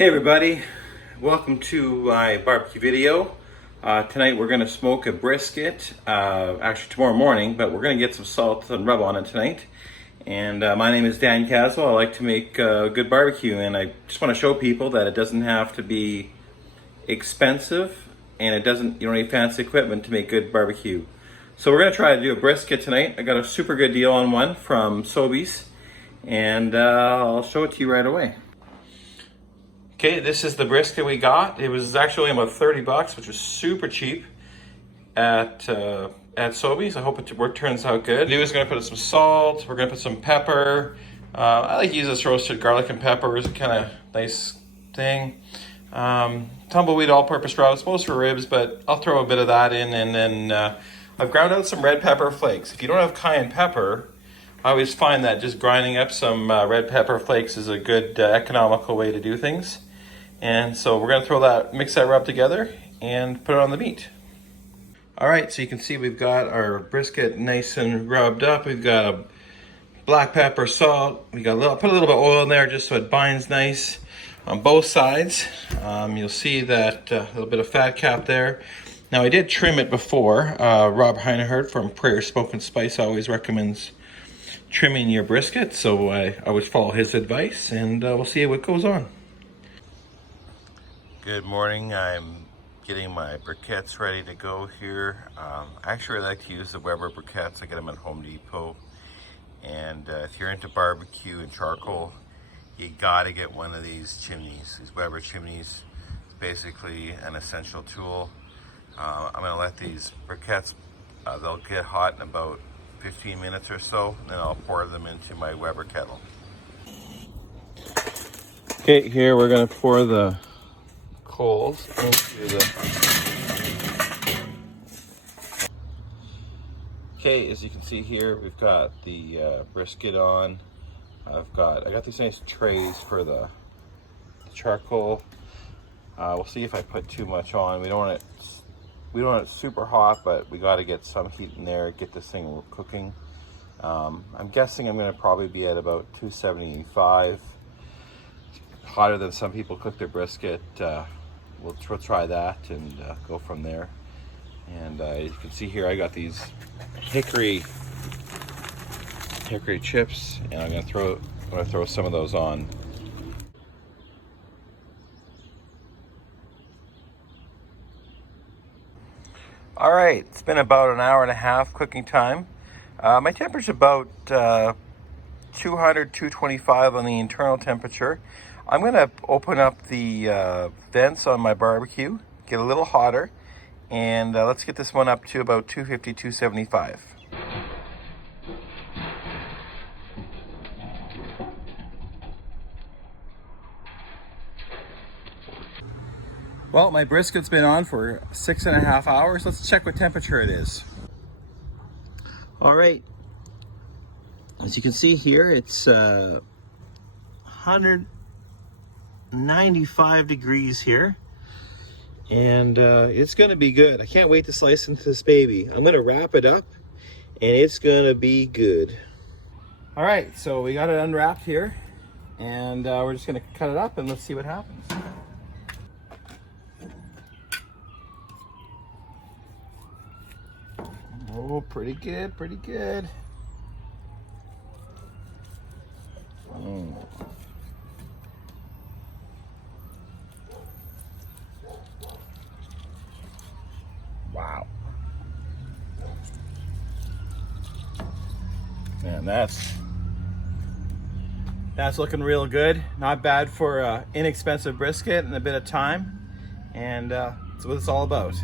Hey everybody, welcome to my barbecue video. Tonight we're going to smoke a brisket, actually tomorrow morning, but we're going to get some salt and rub on it tonight. And my name is Dan Caswell. I like to make good barbecue, and I just want to show people that it doesn't have to be expensive, and you don't need fancy equipment to make good barbecue. So we're going to try to do a brisket tonight. I got a super good deal on one from Sobeys, and I'll show it to you right away. Okay, this is the brisket we got. It was actually about 30 bucks, which was super cheap at Sobeys. I hope it turns out good. We're gonna put some salt, we're gonna put some pepper. I like to use this roasted garlic and pepper. It's a kind of nice thing. Tumbleweed all-purpose rub, it's most for ribs, but I'll throw a bit of that in, and then I've ground out some red pepper flakes. If you don't have cayenne pepper, I always find that just grinding up some red pepper flakes is a good economical way to do things. And so we're gonna mix that rub together and put it on the meat. All right, so you can see we've got our brisket nice and rubbed up. We've got a black pepper, salt. We got put a little bit of oil in there just so it binds nice on both sides. You'll see that little bit of fat cap there. Now I did trim it before. Rob Heinehart from Prairie Smoke and Spice always recommends trimming your brisket, so I always follow his advice, and we'll see what goes on. Good morning. I'm getting my briquettes ready to go here. I actually really like to use the Weber briquettes. I get them at Home Depot. And if you're into barbecue and charcoal, you gotta get one of these chimneys. These Weber chimneys. It's basically an essential tool. I'm gonna let these briquettes, they'll get hot in about 15 minutes or so, and then I'll pour them into my Weber kettle. Okay, here we're gonna pour the coals into the... Okay, as you can see here, we've got the brisket on. I got these nice trays for the charcoal. We'll see if I put too much on. We don't want it super hot, but we got to get some heat in there, get this thing cooking. I'm guessing I'm going to probably be at about 275. Hotter than some people cook their brisket. We'll try that and go from there. And you can see here I got these hickory chips, and I'm gonna throw some of those on. All right, it's been about an hour and a half cooking time. My temperature's about 225 on the internal temperature. I'm gonna open up the vents on my barbecue, get a little hotter, and let's get this one up to about 250, 275. Well, my brisket's been on for 6.5 hours. Let's check what temperature it is. All right, as you can see here, it's 195 degrees here, and it's gonna be good. I can't wait to slice into this baby. I'm gonna wrap it up, and it's gonna be good. All right, so we got it unwrapped here, and we're just gonna cut it up and let's see what happens. Oh, pretty good, pretty good. Wow. Man, that's looking real good. Not bad for inexpensive brisket and a bit of time. And that's what it's all about.